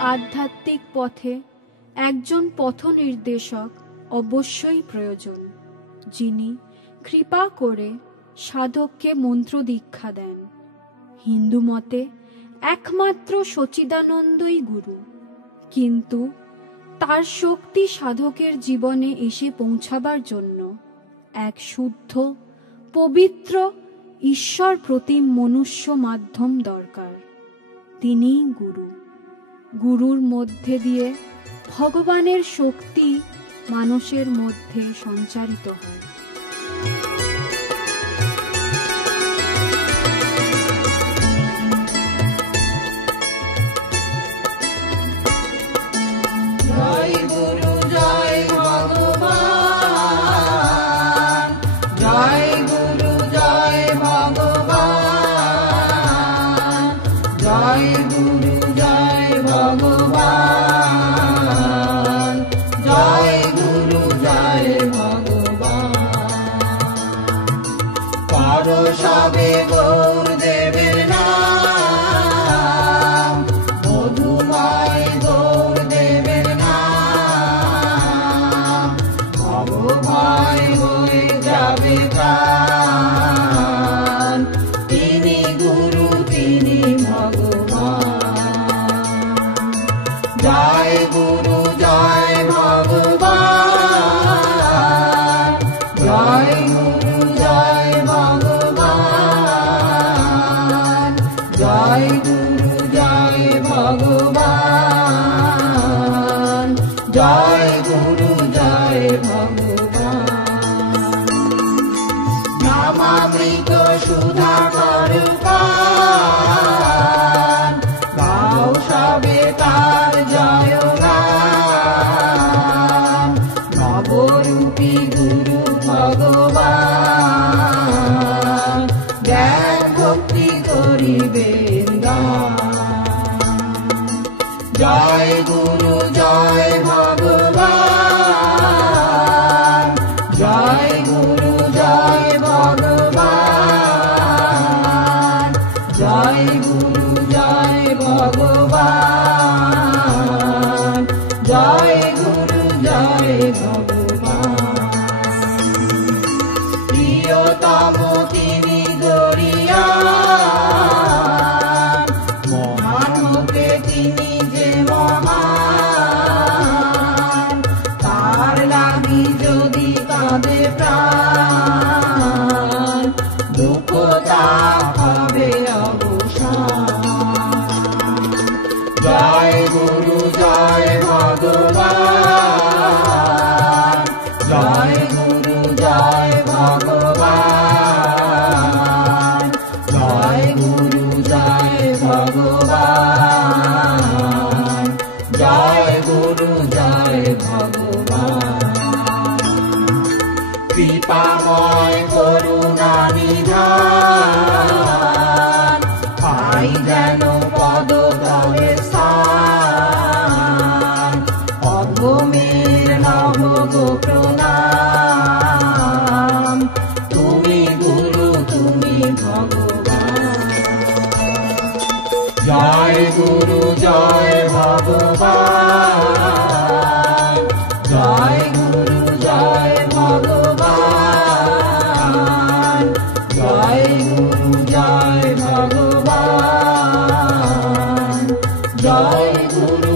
আধ্যাত্মিক পথে একজন পথনির্দেশক অবশ্যই প্রয়োজন, যিনি কৃপা করে সাধককে মন্ত্র দীক্ষা দেন। হিন্দু মতে একমাত্র সচ্চিদানন্দই গুরু, কিন্তু তার শক্তি সাধকের জীবনে এসে পৌঁছাবার জন্য এক শুদ্ধ, পবিত্র, ঈশ্বর প্রতিম মনুষ্য মাধ্যম দরকার। তিনিই গুরু। গুরুর মধ্যে দিয়ে ভগবানের শক্তি মানুষের মধ্যে সঞ্চারিত হয়। জয় গুরু জয় ভগবান, জয় গুরু জয় ভগবান, জয় গুরু জয় ভগবান, জয় গুরু জয় ভগবান। পারো সবে গৌরদেবের নাম, মধুময় গৌরদেবের নাম, ভবভয় হয়ে যাবে প্রাণ। তিনি গুরু, তিনি ভগবান। জয় গুরু জয় ভগবান, জয় গুরু জয় ভগবান, জয় গুরু জয় ভগবান, জয় গুরু জয় ভগবান। নামামৃত সুধাকর পান, গাও সবে তার জয় গান। নবরূপী গুরু ভগবান, জ্ঞান ভক্তি করিবেন গান। জয় গুরু জয় ভগবান, জয় গুরু জয় ভগবান, জয় গুরু জয় ভগবান, জয় গুরু জয় ভগবান। প্রিয়তম তিনি গরিয়ান, মহান হতে তিনি যে মহান। তার লাগি যদি কাঁদে প্রাণ, দুঃখ তাপ হবে অবসান। জয় গুরু জয় ভগবান, জয় গুরু জয় ভগবান, জয় গুরু জয় ভগবান, জয় গুরু জয় ভগবান। কৃপাময় করুণা নিধান, পাই যেন পদতলে স্থান। অগমের নব প্রণাম, তুমি গুরু তুমি ভগবান। জয় গুরু জয় ভগবান, জয় গুরু জয় ভগবান, জয় গুরু জয় ভগবান, জয় গুরু